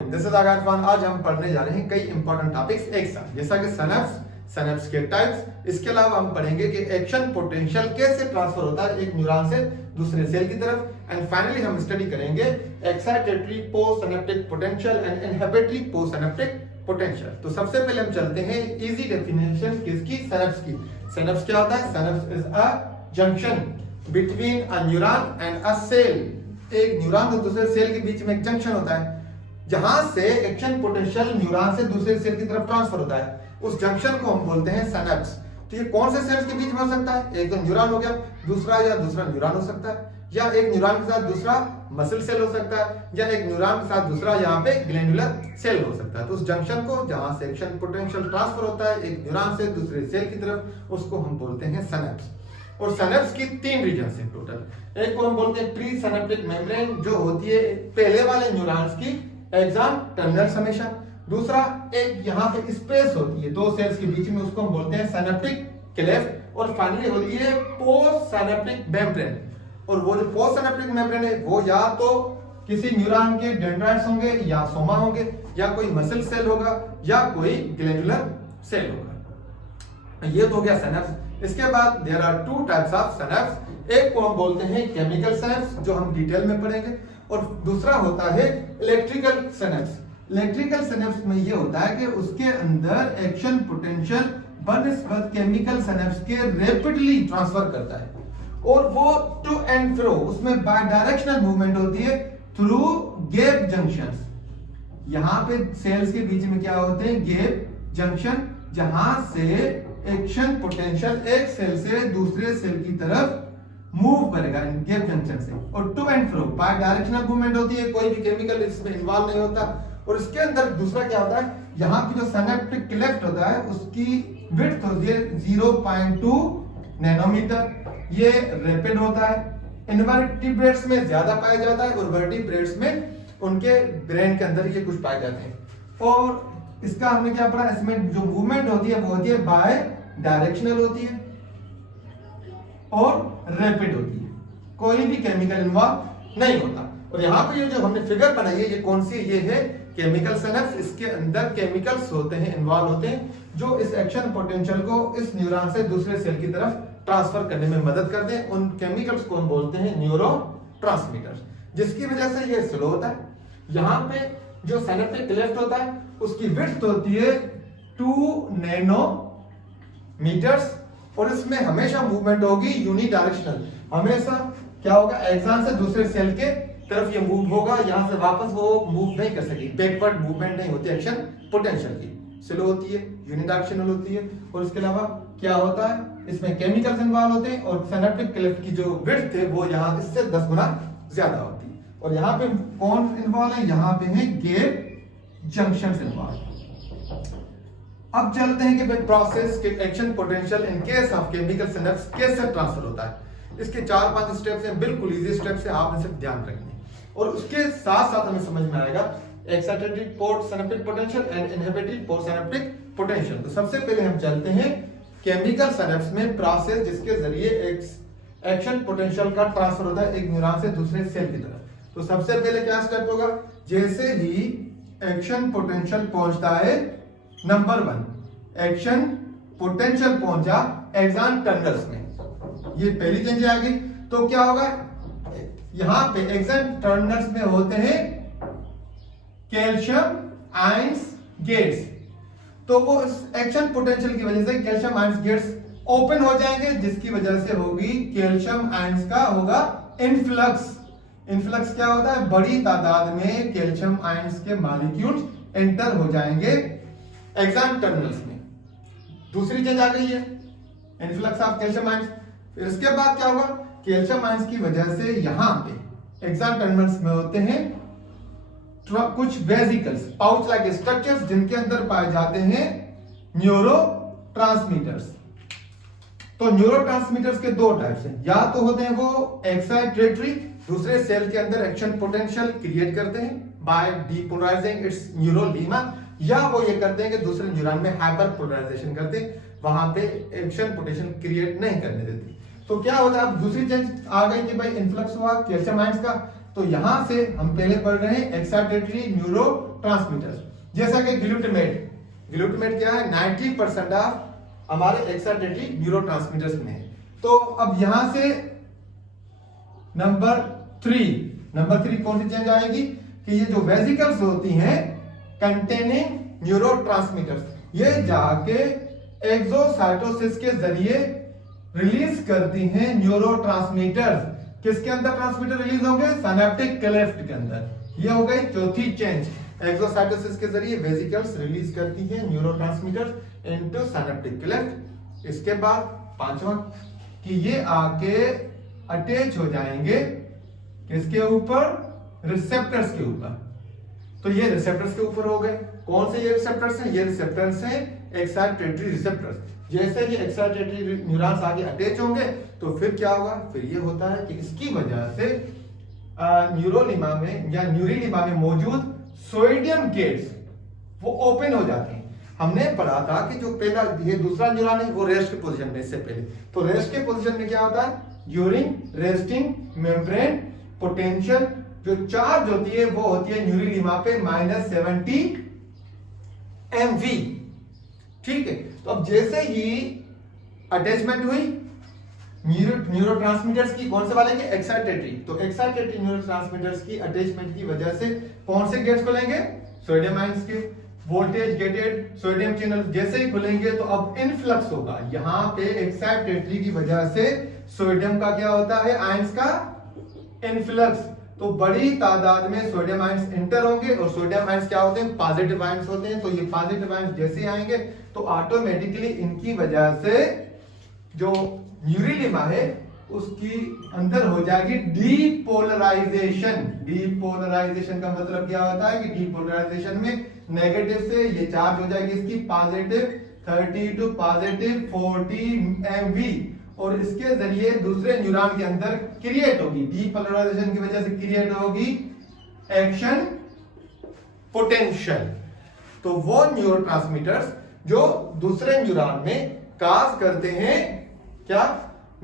This is आगाज खान। आज हम पढ़ने जा रहे हैं कई इंपॉर्टेंट टॉपिक्स एक साथ, जैसा कि सिनेप्स के टाइप्स। इसके अलावा हम पढ़ेंगे कि एक्शन पोटेंशियल कैसे ट्रांसफर होता है एक न्यूरॉन से दूसरे सेल की तरफ। एंड फाइनली हम स्टडी करेंगे excitatory post synaptic potential and inhibitory post synaptic potential. तो सबसे पहले हम चलते हैं इजी डेफिनेशन किसकी, सिनेप्स की। सिनेप्स क्या होता है? Synapse is a junction between a neuron and a cell. एक न्यूरॉन और दूसरे सेल के बीच में एक जंक्शन होता है जहां से एक्शन पोटेंशियल न्यूरॉन से दूसरे सेल की तरफ ट्रांसफर होता है। उस जंक्शन को हम बोलते हैं सिनेप्स। तो ये कौन से सेल्स के बीच में हो सकता है? एक तो न्यूरॉन हो गया, दूसरा न्यूरॉन हो सकता है, या एक न्यूरॉन के साथ दूसरा मसल सेल हो सकता है, या एक न्यूरॉन के साथ दूसरा यहाँ पे ग्लैंडुलर सेल हो सकता है। तो उस जंक्शन को जहां से एक्शन पोटेंशियल ट्रांसफर होता है एक न्यूरॉन से दूसरे सेल की तरफ, उसको हम बोलते हैं सिनेप्स। और सिनेप्स की तीन रीजन है टोटल। एक को हम बोलते हैं प्री सिनेप्टिक मेम्ब्रेन, जो होती है पहले वाले न्यूरॉन्स की एक्सॉन टर्मिनल समेशन। दूसरा एक यहाँ पे स्पेस होती है दो सेल्स के बीच में, उसको हम बोलते हैं सिनेप्टिक क्लेफ्ट। और फाइनली होती है पोस्ट सिनेप्टिक मेम्ब्रेन। और वो जो पोस्ट सिनेप्टिक मेम्ब्रेन है वो या तो किसी न्यूरॉन के डेंड्राइट्स होंगे, या सोमा होंगे, या कोई मसल सेल होगा, या कोई ग्लैंडुलर सेल होगा। ये तो हो गया सिनेप्स। इसके बाद there are two types of synapse. एक को हम बोलते हैं केमिकल सिनेप्स, जो हम डिटेल में पढ़ेंगे, और दूसरा होता है इलेक्ट्रिकल सिनेप्स। इलेक्ट्रिकल सिनेप्स में ये होता है कि उसके अंदर एक्शन पोटेंशियल बनस्पत केमिकल सिनेप्स के रैपिडली ट्रांसफर करता है, और वो टू एंड फ्रो उसमें बाय डायरेक्शनल मूवमेंट होती है थ्रू गैप जंक्शंस। यहां पे सेल्स के बीच में क्या होते हैं? गैप जंक्शन, जहां से एक्शन पोटेंशियल एक सेल से दूसरे सेल की तरफ मूव करेगा गैप जंक्शन से। और to and fro bidirectional movement होती है, कोई भी केमिकल इसमें इन्वॉल्व नहीं होता। और इसके अंदर दूसरा क्या होता है, यहाँ पे जो सिनेप्टिक क्लेफ्ट होता है उसकी विड्थ होती है 0.2 नैनोमीटर। ये रैपिड होता है, इनवर्टिब्रेट्स में ज्यादा पाया जाता है, और वर्टिब्रेट्स में उनके ब्रेन के अंदर ये कुछ पाए जाते हैं। और इसका हमने क्या पढ़ा, इसमें जो मूवमेंट होती है वो होती है बाय डायरेक्शनल होती है और रैपिड होती है, कोई भी केमिकल इन्वॉल्व नहीं होता। और यहाँ पे ये जो हमने फिगर बनाई है ये कौन सी? ये है केमिकल सिनेप्स। इसके अंदर केमिकल्स होते हैं, इन्वॉल्व होते हैं, जो इस एक्शन पोटेंशियल को इस न्यूरॉन से दूसरे सेल की तरफ ट्रांसफर करने में मदद करते हैं। उन केमिकल्स को हम बोलते हैं न्यूरोट्रांसमीटर्स, जिसकी वजह से ये स्लो होता है। यहाँ पे जो सिनेप्टिक क्लेफ्ट होता है उसकी विड्थ होती है 2 नैनोमीटर्स, और इसमें हमेशा मूवमेंट होगी यूनिडायरेक्शनल। हमेशा क्या होगा, एक्सॉन से दूसरे सेल के तरफ ये मूव होगा, यहां से वापस वो मूव नहीं कर सकेगी, बैकवर्ड मूवमेंट नहीं होती एक्शन पोटेंशियल की, स्लो होती है, यूनिडायरेक्शनल होती है। और इसके अलावा क्या होता है, इसमें केमिकल्स इन्वॉल्व होते हैं, और सिनेप्टिक क्लेफ्ट की जो विड्थ है वो यहाँ इससे 10 गुना ज्यादा होती है। और यहाँ पे कौन इन्वॉल्व है? यहाँ पे है गैप जंक्शंस इन्वॉल्व। अब चलते हैं कि भाई प्रोसेस के action potential in case of chemical synapse कैसे ट्रांसफर होता है। इसके 4-5 स्टेप्स हैं, बिल्कुल इजी स्टेप्स है, आपने सिर्फ ध्यान रखने। और उसके साथ साथ हमें समझ में आएगा excitatory post synaptic potential and inhibitory post synaptic potential. तो सबसे पहले हम चलते हैं केमिकल सिनेप्स में, प्रोसेस जिसके जरिए एक्शन पोटेंशियल का ट्रांसफर होता है एक न्यूरॉन से दूसरे सेल की तरफ। तो सबसे पहले क्या स्टेप होगा, जैसे ही एक्शन पोटेंशियल पहुंचता है, नंबर 1 एक्शन पोटेंशियल पहुंचा एक्सॉन टर्मिनल्स में, ये पहली चेंज आ गई। तो क्या होगा, यहां पे एक्सॉन टर्मिनल्स में होते हैं कैल्शियम आयंस गेट्स। तो वो इस एक्शन पोटेंशियल की वजह से कैल्शियम आयंस गेट्स ओपन हो जाएंगे, जिसकी वजह से होगी कैल्शियम आयंस का होगा इनफ्लक्स। इनफ्लक्स क्या होता है, बड़ी तादाद में कैल्शियम आयंस के मॉलिक्यूल्स एंटर हो जाएंगे एक्सॉन टर्मिनल्स में। दूसरी चीज आ गई है इनफ्लक्स ऑफ कैल्शियम आयंस। फिर इसके बाद क्या होगा, कैल्शियम आयंस की वजह से यहां पे एक्सॉन टर्मिनल्स में होते हैं कुछ वेसिकल्स, पाउच लाइक स्ट्रक्चर्स, जिनके अंदर पाए जाते हैं न्यूरोट्रांसमीटर्स। तो न्यूरोट्रांसमीटर्स के दो टाइप्स हैं, या तो होते हैं वो एक्साइटेटरी, दूसरे सेल के अंदर एक्शन पोटेंशियल क्रिएट करते हैं बाय डीपोलराइजिंग इट्स न्यूरोलीमा, या वो ये करते हैं कि दूसरे न्यूरॉन में हाइपर पोलराइजेशन करते हैं, वहां पे एक्शन पोटेंशियल क्रिएट नहीं करने देते। तो क्या होता है, अब दूसरी चीज आ गई कि भाई इन्फ्लक्स हुआ कैल्शियम आयंस का, तो यहां से हम पहले पढ़ रहे हैं एक्साइटेटरी न्यूरोट्रांसमीटर्स, जैसा कि ग्लूटामेट क्या है, 90% ऑफ हमारे एक्साइटेटरी न्यूरोट्रांसमीटर्स में है। तो अब यहां से नंबर 3 कौन सी चेंज आएगी कि ये जो वेसिकल्स होती हैं कंटेनिंग न्यूरोट्रांसमीटर्स, ये जाके एक्सोसाइटोसिस के जरिए रिलीज करती हैं न्यूरोट्रांसमीटर्स। किसके अंदर ट्रांसमीटर रिलीज होंगे, सिनेप्टिक क्लेफ्ट के अंदर। ये हो गई चौथी चेंज, एक्सोसाइटोसिस के जरिए वेसिकल्स रिलीज करती हैं न्यूरोट्रांसमीटर्स इनटू सिनेप्टिक क्लेफ्ट। इसके बाद पांचवा कि ये आके अटैच हो जाएंगे किसके ऊपर, रिसेप्टर्स के ऊपर। तो ये रिसेप्टर्स के ऊपर हो गए। कौन से ये रिसेप्टर्स हैं, ये रिसेप्टर्स हैं एक्साइटेटरी रिसेप्टर्स। जैसे ये एक्साइटेटरी न्यूरॉन्स आगे अटैच होंगे तो फिर क्या होगा, फिर ये होता है कि इसकी वजह से न्यूरोलिमा में या न्यूरिलिमा में मौजूद सोडियम गेट्स वो ओपन हो जाते हैं। हमने पढ़ा था कि जो पहला ये दूसरा न्यूरॉन है वो रेस्ट की पोजीशन में, इससे पहले तो रेस्ट के पोजीशन में क्या होता है, ड्यूरिंग रेस्टिंग मेम्ब्रेन पोटेंशियल जो चार्ज होती है वो होती है न्यूरिलिमा पे -70 MV। ठीक है, तो अब जैसे ही अटैचमेंट हुई न्यूरोट्रांसमीटर्स की, कौन से वाले के, एक्साइटेटरी, तो एक्साइटेटरी न्यूरोट्रांसमीटर्स की अटैचमेंट की वजह से कौन से गेट्स खुलेंगे, सोडियम आयंस के। वोल्टेज गेटेड सोडियम चैनल जैसे ही खुलेंगे तो अब इनफ्लक्स होगा। यहां पे एक्साइटेटरी की वजह से सोडियम का क्या होता है, आयंस का इनफ्लक्स। तो बड़ी तादाद में सोडियम आयंस इंटर होंगे और सोडियम आयंस क्या होते हैं, पॉजिटिव आयंस होते हैं। तो ये पॉजिटिव आयंस जैसे आएंगे तो ऑटोमेटिकली इनकी वजह से जो न्यूरिलिमा है उसकी अंदर हो जाएगी डीपोलराइजेशन। डीपोलराइजेशन का मतलब क्या होता है कि डीपोलराइजेशन में नेगेटिव से ये चार्ज हो जाएगी इसकी पॉजिटिव 30 टू पॉजिटिव 40 MV और इसके जरिए दूसरे न्यूरॉन के अंदर क्रिएट होगी, डीपोलराइजेशन की वजह से क्रिएट होगी एक्शन पोटेंशियल। तो वो न्यूरोट्रांसमीटर्स जो दूसरे न्यूरॉन में काज करते हैं क्या,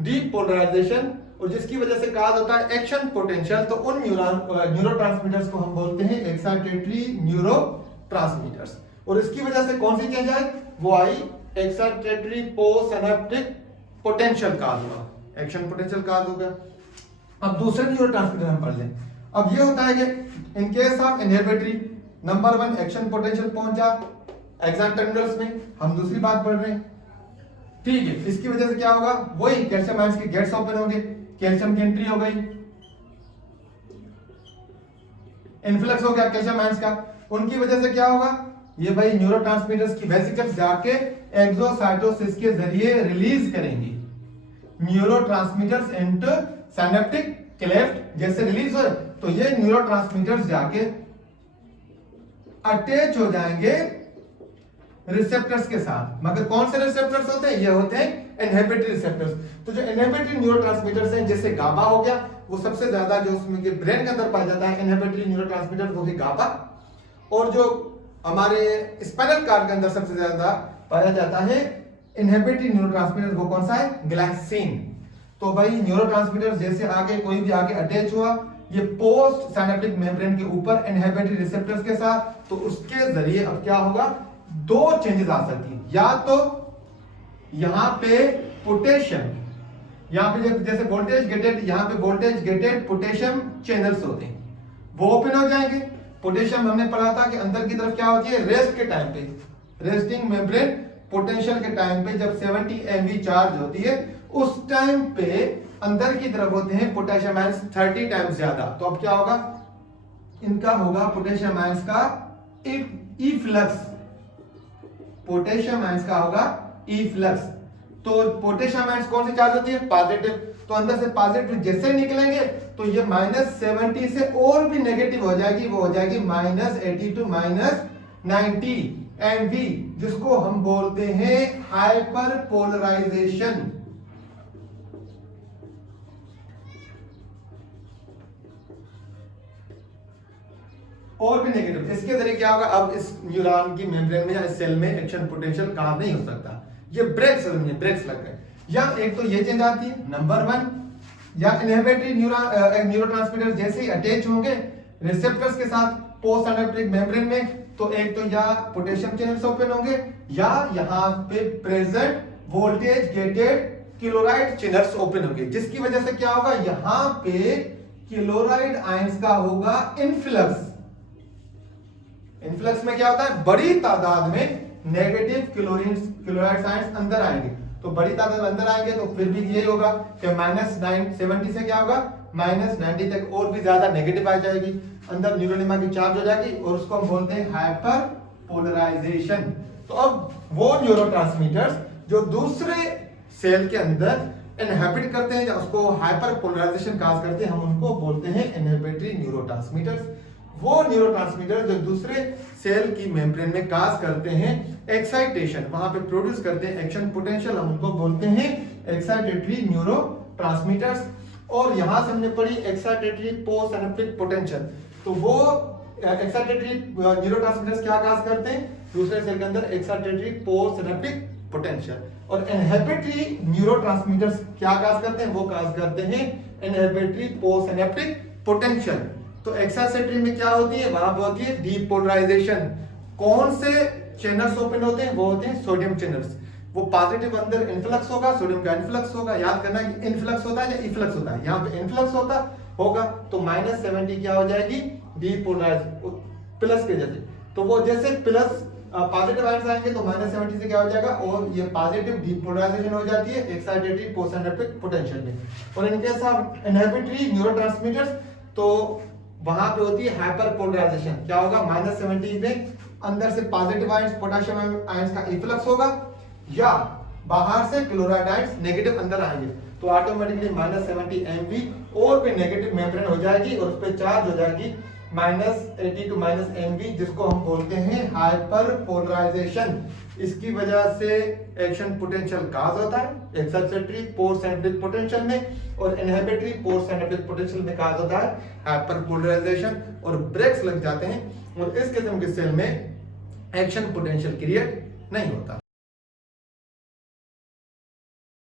डीपोलराइजेशन, और जिसकी वजह से काज होता है एक्शन पोटेंशियल। तो उन न्यूरोट्रांसमीटर्स को हम बोलते हैं एक्साइटेटरी न्यूरोट्रांसमीटर्स। और इसकी वजह से कौन सी चेंज आई, वो आई एक्साइटेटरी पोसिनेप्टिक पोटेंशियल काज हुआ, एक्शन पोटेंशियल काज होगा। अब दूसरे न्यूरोट्रांसमीटर हम पढ़ लें। अब ये होता है कि in case of inhibitory number 1 action potential पहुंचा एक्सॉन टर्मिनल्स में, हम दूसरी बात पढ़ रहे हैं। ठीक है, इसकी वजह से क्या होगा, वही कैल्शियम आयंस के गेट्स ओपन होंगे, कैल्शियम की एंट्री हो गई, इनफ्लक्स हो गया कैल्शियम आयंस का। उनकी वजह से क्या होगा, ये भाई न्यूरोट्रांसमीटर्स की वेसिकल्स जाके एक्सोसाइटोसिस के जरिए रिलीज करेंगी न्यूरोट्रांसमीटर्स इनटू सिनेप्टिक क्लेफ्ट। जैसे रिलीज हो तो ये न्यूरोट्रांसमीटर्स जाके अटैच हो जाएंगे रिसेप्टर्स के साथ। मगर कौन से रिसेप्टर्स होते हैं, ये होते हैं इनहिबिटरी रिसेप्टर्स। तो जो इनहिबिटरी न्यूरोट्रांसमीटर्स हैं जैसे गाबा हो गया, वो सबसे ज्यादा जो उसमें के ब्रेन के अंदर पाया जाता है इनहिबिटरी न्यूरोट्रांसमीटर वो है गाबा। और जो हमारे स्पाइनल कार्ड के अंदर सबसे ज्यादा पाया जाता है इनहिबिटरी न्यूरोट्रांसमीटर वो कौन सा है, ग्लाइसिन। तो भाई न्यूरोट्रांसमीटर जैसे आगे कोई भी आगे अटैच हुआ ये पोस्ट सिनेप्टिक मेम्ब्रेन के ऊपर इनहिबिटरी रिसेप्टर्स के साथ, तो उसके जरिए अब क्या होगा, दो चेंजेस आ सकती है। या तो यहां पे पोटेशियम, यहां पे जैसे वोल्टेज गेटेड, यहां पे वोल्टेज गेटेड पोटेशियम चैनल्स होते हैं, वो ओपन हो जाएंगे। पोटेशियम हमने पढ़ा था कि अंदर की तरफ क्या होती है, रेस्ट के टाइम पे, रेस्टिंग मेम्ब्रेन पोटेंशियल के टाइम पे जब 70 MV चार्ज होती है उस टाइम पे अंदर की तरफ होते हैं पोटेशियम आयंस 30 टाइम्स ज्यादा। तो अब क्या होगा, इनका होगा पोटेशियम आयंस का इफ्लक्स, पोटेशियम आयंस का होगा इफ्लक्स। तो पोटेशियम आयंस कौन सी चार्ज होती है, पॉजिटिव। तो अंदर से पॉजिटिव जैसे निकलेंगे तो ये -70 से और भी नेगेटिव हो जाएगी, वो हो जाएगी -80 टू -90 MV, जिसको हम बोलते हैं हाइपर पोलराइजेशन। और भी नेगेटिव। इसके जरिए क्या होगा, अब इस न्यूरॉन की मेम्ब्रेन में या इस सेल में एक्शन पोटेंशियल काम नहीं हो सकता, ये ब्रेक्स लग गए। या एक तो ये चेंज आती है नंबर 1, या इनहिबिटरी न्यूरोट्रांसमीटर जैसे ही अटैच होंगे रिसेप्टर्स के साथ पोस्ट सिनेप्टिक मेम्ब्रेन में, तो एक तो या पोटेशियम चैनल्स ओपन होंगे या यहाँ पे present voltage gated chloride channels open होंगे, जिसकी वजह से क्या होगा, यहाँ पे क्लोराइड आयंस का होगा इनफ्लक्स। इनफ्लक्स में क्या होता है, बड़ी तादाद में नेगेटिव क्लोराइड आयंस अंदर आएंगे, तो बड़ी तादाद में अंदर आएंगे तो फिर भी यही होगा कि -970 से क्या होगा, -90 तक और भी ज्यादा नेगेटिव आ जाएगी, अंदर न्यूरोनिमा की चार्ज हो जाएगी और उसको हम बोलते हैं हाइपर पोलराइजेशन। तो अब वो न्यूरोट्रांसमीटर्स जो दूसरे सेल के अंदर इनहिबिट करते हैं या उसको हाइपर पोलराइजेशन काज करते हैं, हम उनको बोलते हैं इनहिबिटरी न्यूरोट्रांसमीटर्स। वो न्यूरोट्रांसमीटर जो दूसरे सेल की मेम्ब्रेन में काज करते हैं एक्साइटेशन, वहां पे प्रोड्यूस करते हैं एक्शन पोटेंशियल, हम उनको बोलते हैं एक्साइटेटरी न्यूरोट्रांसमीटर्स। और यहां से हमने पढ़ी एक्साइटेटरी पोस्ट सिनेप्टिक पोटेंशियल, तो वो एक्साइटेटरी न्यूरोट्रांसमीटर्स क्या काज करते हैं दूसरे सेल के अंदर, एक्साइटेटरी पोस्ट सिनेप्टिक पोटेंशियल। और इनहिबिटरी न्यूरोट्रांसमीटर्स क्या काज करते हैं, वो काज करते हैं इनहिबिटरी पोस्ट सिनेप्टिक पोटेंशियल। तो एक्साइटेटरी में क्या होती है, वहां पर होती है डीपोलराइजेशन। कौन से चैनल्स ओपन होते हैं, वो होते हैं सोडियम चैनल्स। वो पॉजिटिव अंदर इनफ्लक्स होगा, सोडियम का इनफ्लक्स होगा, याद करना कि इनफ्लक्स होता है या इफ्लक्स होता है, यहाँ पे इनफ्लक्स होगा तो -70 क्या हो जाएगी, डीपोलराइज प्लस के जैसे, तो वो जैसे प्लस पॉजिटिव आयंस आएंगे तो -70 से क्या हो जाएगा, और ये पॉजिटिव डीपोलराइजेशन हो जाती है एक्साइटेटरी पोस्ट सिनेप्टिक पोटेंशियल में। और in case of inhibitory neurotransmitters तो वहां पे होती है हाइपर पोलराइजेशन, क्या होगा, -70 में अंदर से पॉजिटिव आयंस पोटेशियम आयंस का इफ्लक्स होगा या बाहर से क्लोराइड आयंस नेगेटिव अंदर आएंगे, तो ऑटोमेटिकली -70 MV और भी नेगेटिव मेम्ब्रेन हो जाएगी और उस पर चार्ज हो जाएगी -80 to -MV, जिसको हम बोलते हैं हाइपर पोलराइजेशन। इसकी वजह से एक्शन पोटेंशियल काज होता है एक्साइटेटरी पोस्ट सिनेप्टिक पोटेंशियल में, और इनहिबिटरी पोस्ट सिनेप्टिक पोटेंशियल में काज होता है हाइपर पोलराइजेशन, और ब्रेक्स लग जाते हैं और इस किस्म के सेल में एक्शन पोटेंशियल क्रिएट नहीं होता।